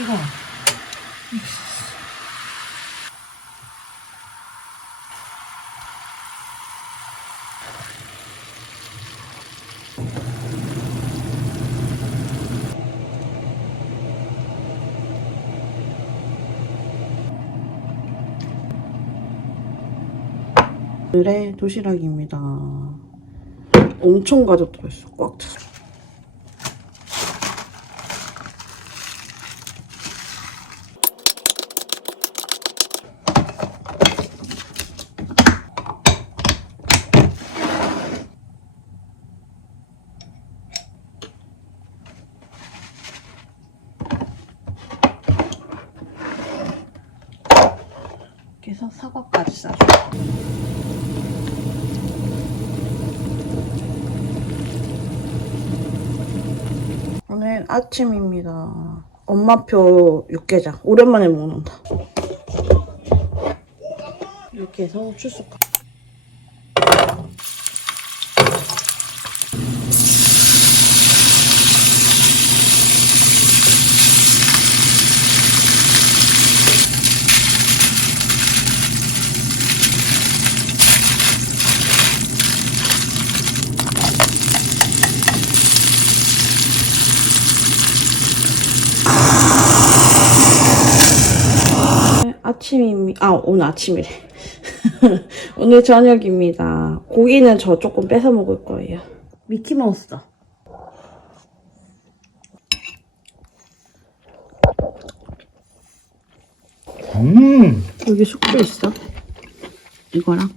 이거. 오늘의 도시락입니다. 엄청 가득 들어있어. 꽉 찼어. 그래서 사과까지 싸줘. 오늘 아침입니다. 엄마표 육개장. 오랜만에 먹는다. 이렇게 해서 출석가. 아침입니다. 오늘 아침이래. 오늘 저녁입니다. 고기는 저 조금 뺏어 먹을 거예요. 미키마우스다. 여기 숙주 있어. 이거랑.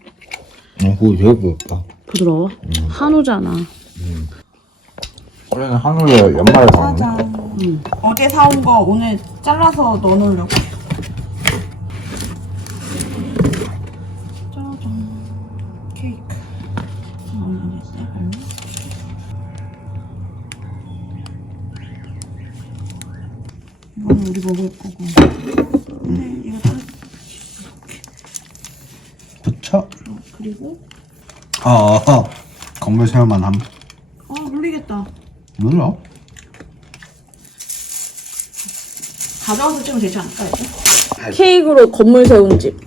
그거 되게 부럽다. 부드러워? 한우잖아. 원래는 한우에 연말에 담는 짜잔. 어제 사온 거 오늘 잘라서 넣어놓으려고. 짜잔. 케이크. 이거는 우리 먹을 거고. 이거 다 부쳐? 그리고 건물 세울만 함. 물리겠다. 눌러? 가져와서 찍으면 되지 않을까, 이제? 케이크로 건물 세운 집.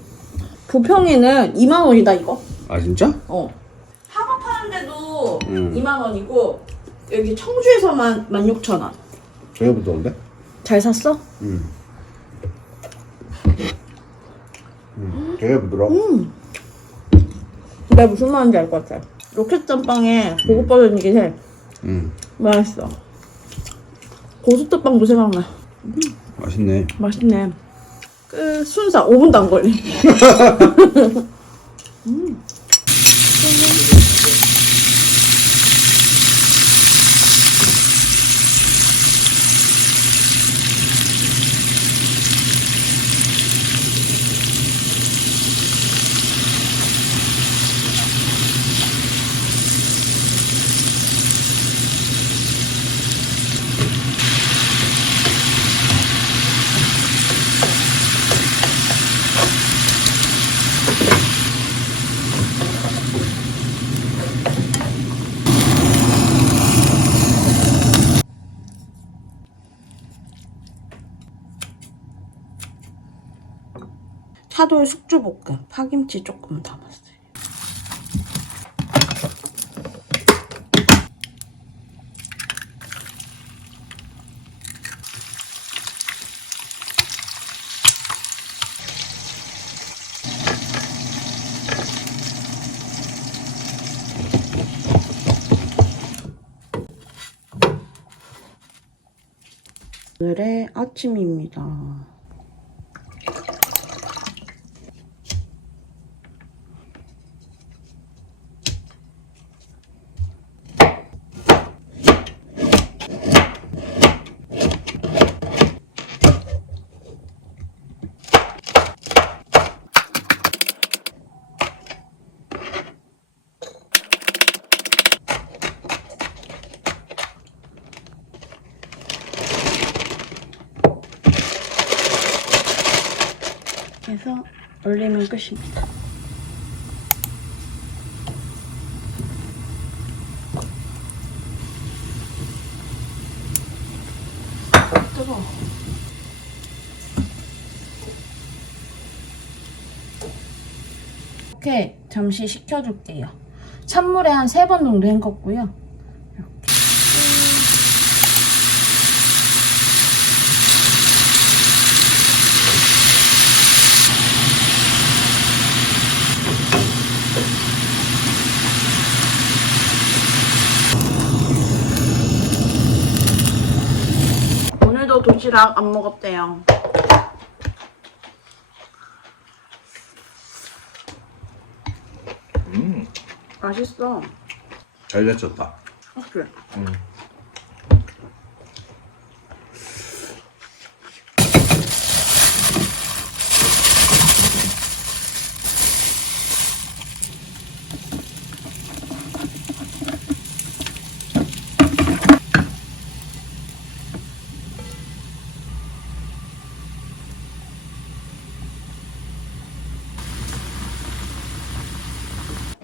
부평에는 2만 원이다, 이거. 아 진짜? 사과파는데도 2만 원이고, 여기 청주에서만 16,000원. 되게 부드러운데? 잘 샀어? 되게 부드러워. 내가 무슨 말인지 알 것 같아. 로켓 짬빵에 고급 버전이긴 해. 맛있어. 고수떡빵도 생각나. 맛있네. 맛있네. 끝. 순삭 5분도 안 걸리. 차돌 숙주볶음. 파김치 조금 담았어요. 오늘의 아침입니다. 해서 올리면 끝입니다. 뜨거워. 이렇게 잠시 식혀줄게요. 찬물에 한 3번 정도 헹궜고요. 이렇게. 오늘도 도시락 안 먹었대요. 맛있어. 잘 데쳤다. 그래.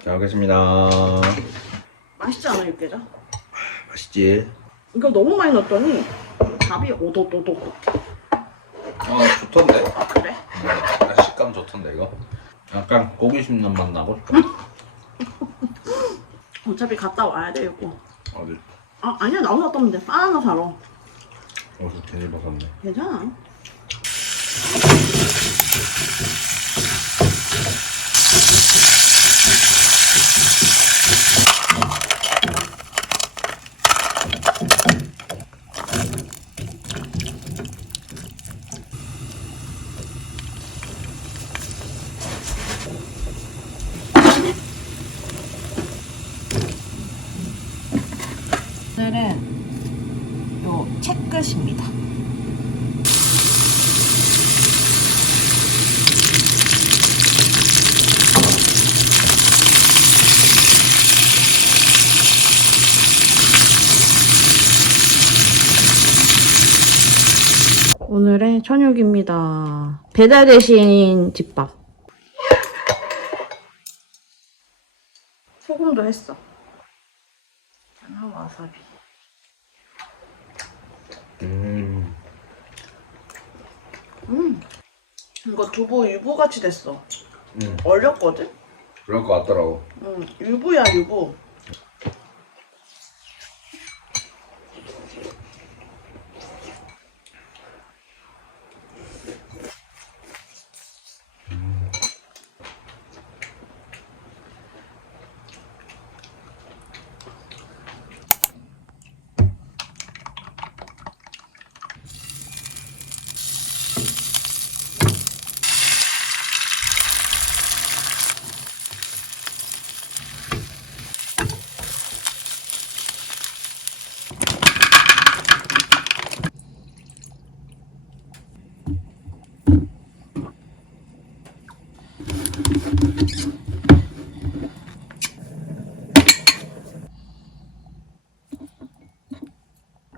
잘 먹겠습니다. 맛있지 않아, 육개장? 맛있지? 이거 너무 많이 넣었더니 밥이 오도도도. 좋던데. 아, 그래? 식감 좋던데 이거. 약간 고기 씹는 맛 나고. 어차피 갔다 와야 돼, 이거. 어디? 아, 아니야. 나 혼자 떠면 돼. 하나 사러. 어디서 괜히 벗었네. 괜찮아. 오늘은 요 채끝입니다. 오늘의 저녁입니다. 배달 대신 집밥. 소금도 했어. 하나 와사비. 이거 두부 유부같이 됐어. 얼렸거든? 그럴 것 같더라고. 유부야, 유부.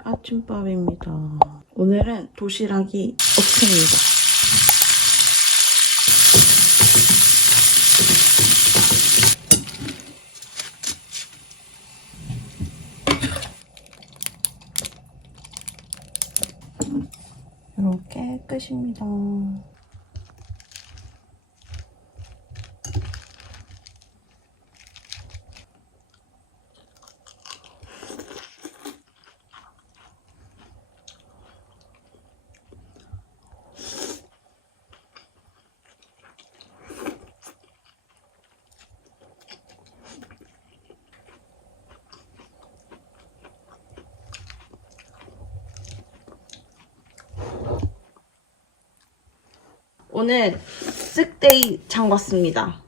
아침밥입니다. 오늘은 도시락이 없습니다. 이렇게 끝입니다. 오늘 쓱데이 장 봤습니다.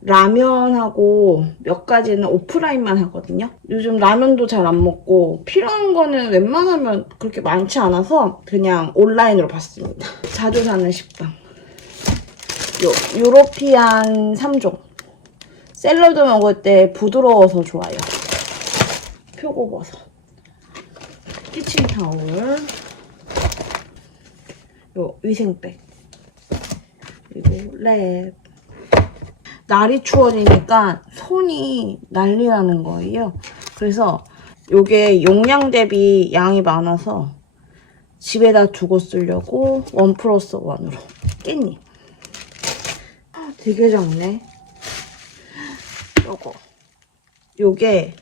라면하고 몇 가지는 오프라인만 하거든요. 요즘 라면도 잘 안 먹고 필요한 거는 웬만하면 그렇게 많지 않아서 그냥 온라인으로 봤습니다. 자주 사는 식빵. 유로피안 3종. 샐러드 먹을 때 부드러워서 좋아요. 표고버섯. 키친타올. 위생백. 그리고 랩. 날이 추워지니까 손이 난리 나는 거예요. 그래서 요게 용량 대비 양이 많아서 집에다 두고 쓰려고 1+1으로 깻잎. 되게 작네. 요게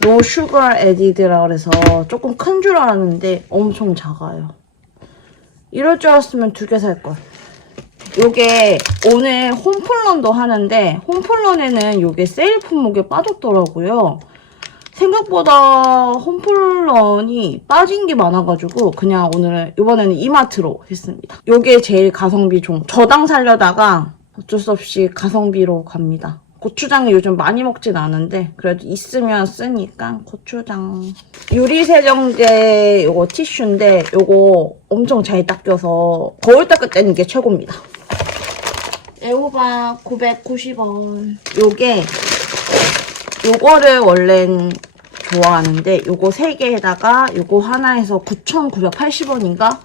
노 슈거 에디드라 그래서 조금 큰 줄 알았는데 엄청 작아요. 이럴 줄 알았으면 2개 살걸. 요게 오늘 홈플런도 하는데 홈플런에는 요게 세일 품목에 빠졌더라고요. 생각보다 홈플런이 빠진 게 많아가지고 그냥 오늘 이번에는 이마트로 했습니다. 요게 제일 가성비 좋은, 저당 살려다가 어쩔 수 없이 가성비로 갑니다. 고추장을 요즘 많이 먹진 않은데 그래도 있으면 쓰니까 고추장. 유리세정제 요거 티슈인데 요거 엄청 잘 닦여서 거울 닦을 때는 이게 최고입니다. 애호박 990원. 요거를 원래는 좋아하는데 요거 3개에다가 요거 하나에서 9,980원인가?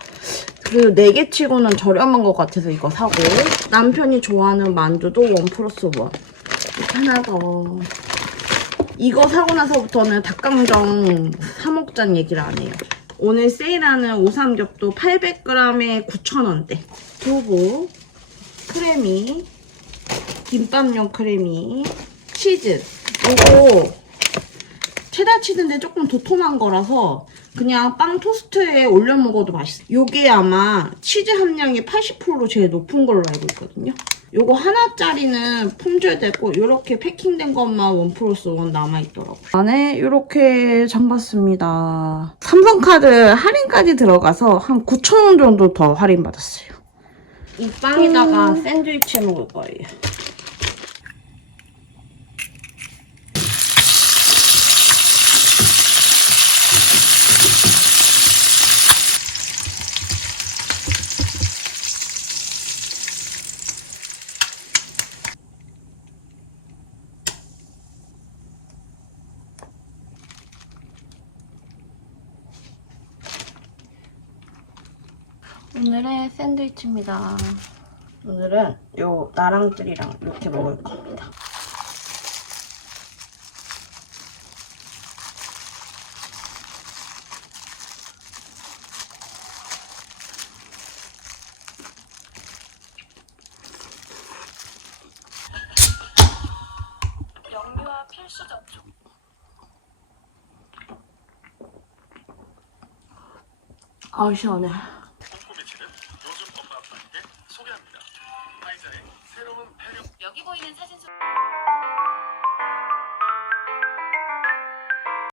그래도 4개 치고는 저렴한 것 같아서 이거 사고, 남편이 좋아하는 만두도 1+1 이렇게 하나 더. 이거 사고 나서부터는 닭강정 사 먹자는 얘기를 안 해요. 오늘 세일하는 오삼겹도 800g에 9,000원대. 두부, 크래미, 김밥용 크래미, 치즈. 요거 체다 치즈인데 조금 도톰한 거라서 그냥 빵 토스트에 올려 먹어도 맛있어요. 요게 아마 치즈 함량이 80%로 제일 높은 걸로 알고 있거든요. 요거 하나짜리는 품절되고 요렇게 패킹된 것만 1+1 남아있더라고요. 안에 요렇게 장봤습니다. 삼성카드 할인까지 들어가서 한 9,000원 정도 더 할인받았어요. 이 빵에다가 샌드위치 먹을 거예요. 오늘의 샌드위치입니다. 오늘은 요 나랑들이랑 이렇게 먹을 겁니다. 영유아 필수 접촉. 아, 시원해. 홈코미치는 요즘 엄마 아빠에게 소개합니다. 파이자의 새로운 배려. 여기 보이는 사진 속